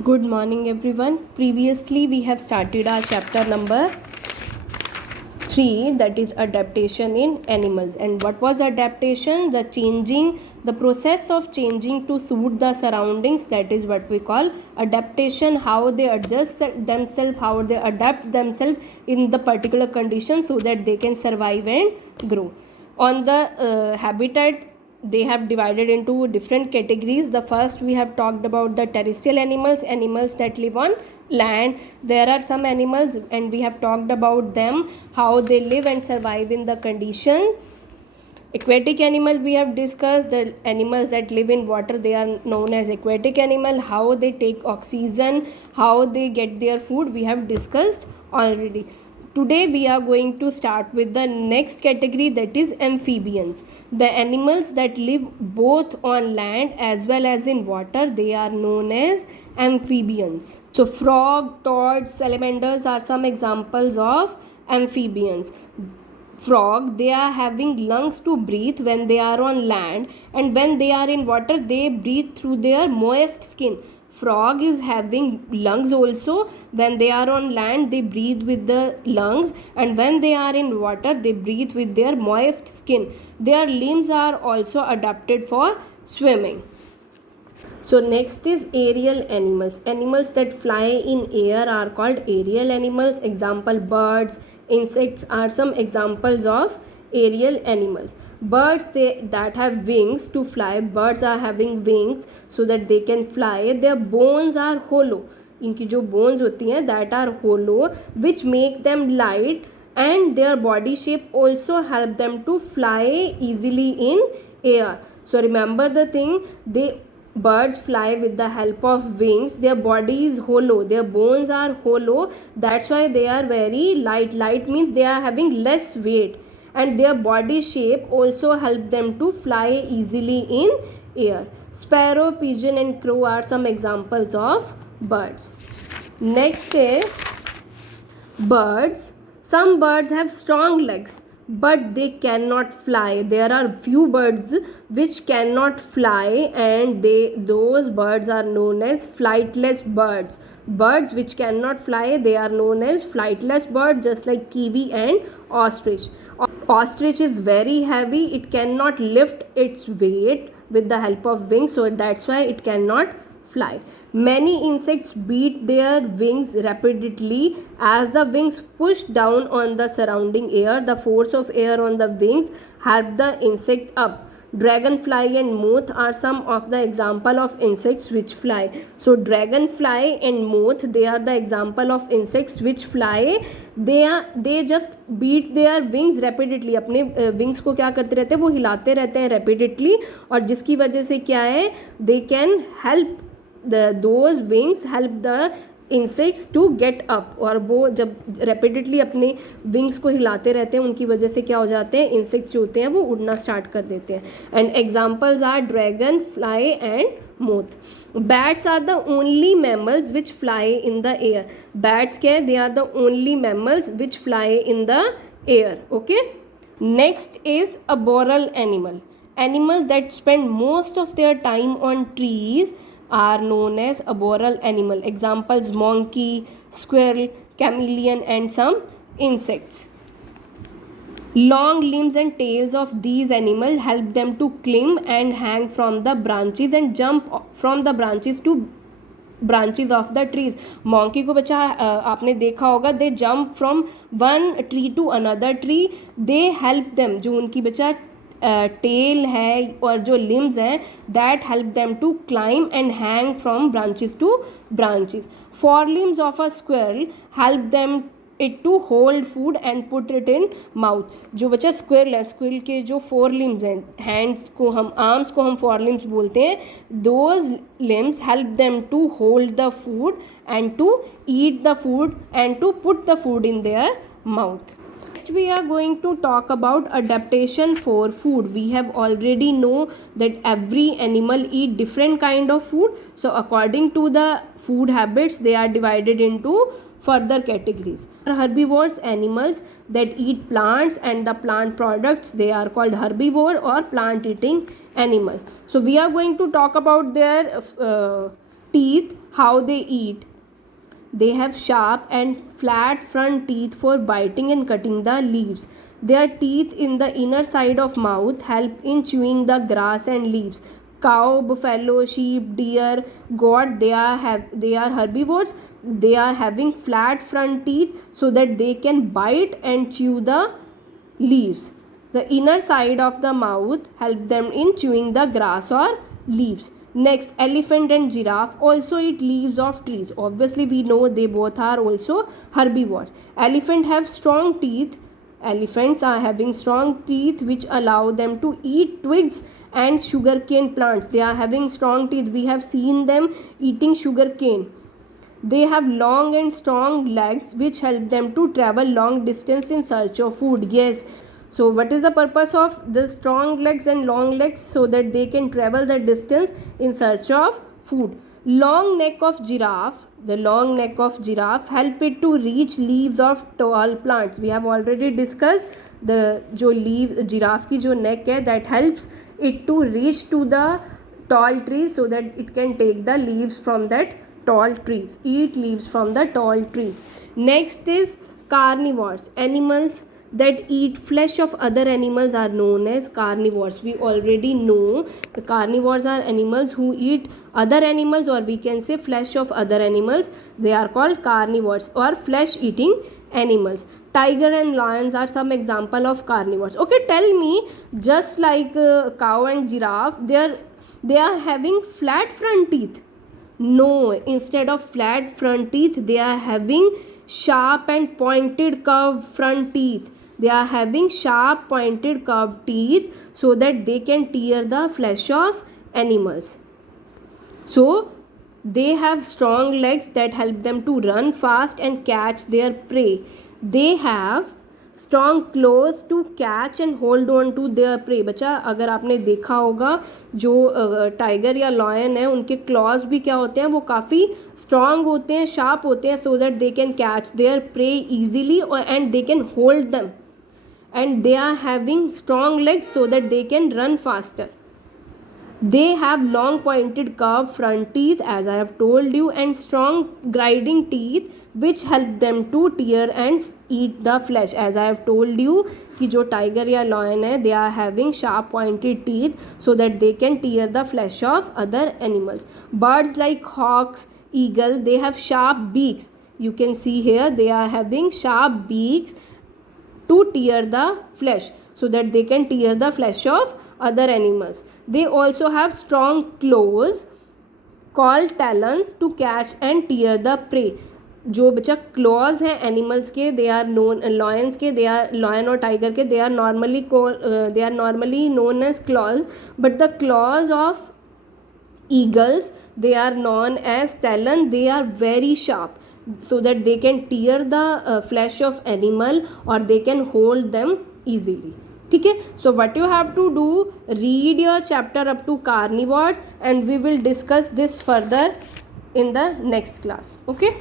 Good morning everyone. Previously we have started our chapter number 3, that is adaptation in animals. And what was adaptation? The process of changing to suit the surroundings, that is what we call adaptation. How they adjust themselves, how they adapt themselves in the particular condition so that they can survive and grow. On the habitat, they have divided into different categories. The first, we have talked about the terrestrial animals that live on land. There are some animals and we have talked about them, how they live and survive in the condition. Aquatic animal, we have discussed the animals that live in water, they are known as aquatic animal. How they take oxygen, how they get their food, we have discussed already. Today we are going to start with the next category, that is amphibians. The animals that live both on land as well as in water, they are known as amphibians. So frog, toads, salamanders are some examples of amphibians. Frog, they are having lungs to breathe when they are on land, and when they are in water they breathe through their moist skin. Frog is having lungs also. When they are on land they breathe with the lungs, and when they are in water they breathe with their moist skin. Their limbs are also adapted for swimming. So next is aerial animals. Animals that fly in air are called aerial animals. Example, birds, insects are some examples of aerial animals. Birds that have wings to fly. Birds are having wings so that they can fly. Their bones are hollow. इनकी जो bones होती हैं that are hollow, which make them light, and their body shape also help them to fly easily in air. So remember the thing, birds fly with the help of wings. Their body is hollow, their bones are hollow, that's why they are very light. Light means they are having less weight, and their body shape also help them to fly easily in air. Sparrow, pigeon and crow are some examples of birds. Next is birds. Some birds have strong legs but they cannot fly. There are few birds which cannot fly, and those birds are known as flightless birds. Birds which cannot fly, they are known as flightless birds, just like kiwi and ostrich. Ostrich is very heavy, it cannot lift its weight with the help of wings, so that's why it cannot fly. Many insects beat their wings rapidly. As the wings push down on the surrounding air, the force of air on the wings help the insect up. Dragonfly and moth are some of the example of insects which fly. So dragonfly and moth, they are the example of insects which fly. They just beat their wings rapidly. अपने wings को क्या करते रहते हैं, वो हिलाते रहते हैं rapidly, और जिसकी वजह से क्या है, they can help those wings help the insects to get up. और वो जब रेपिडेटली अपने विंग्स को हिलाते रहते हैं, उनकी वजह से क्या हो जाते हैं, इंसेक्ट्स जो होते हैं वो उड़ना स्टार्ट कर देते हैं. And examples are dragonfly and moth. Bats are the only mammals which fly in the air. Bats क्या है, they are the only mammals which fly in the air. Okay, next is a boreal animal. Animals that spend most of their time on trees are known as a boreal animal. Examples, monkey, squirrel, chameleon and some insects. Long limbs and tails of these animals help them to climb and hang from the branches and jump from the branches to branches of the trees. Monkey को बच्चा आपने देखा होगा, they jump from one tree to another tree. They help them, जो उनकी बच्चा tell है और जो लिम्स हैं, that help them to climb and hang from branches to branches. For limbs of a squirrel help them it to hold food and put it in mouth. जो बच्चा squirrel है, स्क्विरल के जो 4 limbs हैं, hands को हम, arms को हम 4 लिम्स बोलते हैं. Those limbs help them to hold the food and to eat the food and to put the food in their mouth. Next we are going to talk about adaptation for food. We have already know that every animal eat different kind of food. So according to the food habits, they are divided into further categories. Herbivores, animals that eat plants and the plant products, they are called herbivore or plant eating animal. So we are going to talk about their teeth. how they eat. They have sharp and flat front teeth for biting and cutting the leaves. Their teeth in the inner side of mouth help in chewing the grass and leaves. Cow, buffalo, sheep, deer, goat, they are herbivores. They are having flat front teeth so that they can bite and chew the leaves. The inner side of the mouth help them in chewing the grass or leaves. Next, elephant and giraffe also eat leaves of trees. Obviously, we know they both are also herbivores. Elephant have strong teeth. Elephants are having strong teeth which allow them to eat twigs and sugarcane plants. They are having strong teeth. We have seen them eating sugarcane. They have long and strong legs which help them to travel long distance in search of food. Yes. So what is the purpose of the strong legs and long legs? So that they can travel the distance in search of food. Long neck of giraffe. The long neck of giraffe help it to reach leaves of tall plants. We have already discussed the जो leaf giraffe की जो neck है that helps it to reach to the tall trees so that it can take the leaves from that tall trees, eat leaves from the tall trees. Next is carnivores. Animals that eat flesh of other animals are known as carnivores. We already know the carnivores are animals who eat other animals, or we can say flesh of other animals. They are called carnivores or flesh eating animals. Tiger and lions are some example of carnivores. Okay, tell me, just like cow and giraffe, they are having flat front teeth. No, instead of flat front teeth, they are having sharp and pointed curved front teeth. They are having sharp pointed curved teeth so that they can tear the flesh of animals. So they have strong legs that help them to run fast and catch their prey. They have strong claws to catch and hold on to their prey. बच्चा अगर आपने देखा होगा जो tiger या lion है उनके clause भी क्या होते हैं, वो काफ़ी स्ट्रॉन्ग होते हैं, शार्प होते हैं, so that they can catch their prey easily and they can hold them, and they are having strong legs so that they can run faster. They have long pointed curved front teeth as I have told you, and strong grinding teeth which help them to tear and eat the flesh. As I have told you कि जो tiger या lion है they are having sharp pointed teeth so that they can tear the flesh of other animals. Birds like hawks, eagle, they have sharp beaks. You can see here they are having sharp beaks to tear the flesh so that they can tear the flesh of other animals. They also have strong claws called talons to catch and tear the prey. जो बच्चा clause हैं animals के, they are known, lions के, they are lion और tiger के, they are normally known as claws, but the claws of eagles they are known as talon. They are very sharp so that they can tear the flesh of animal or they can hold them easily. ठीक है. So what you have to do, read your chapter up to carnivores and we will discuss this further in the next class. Okay.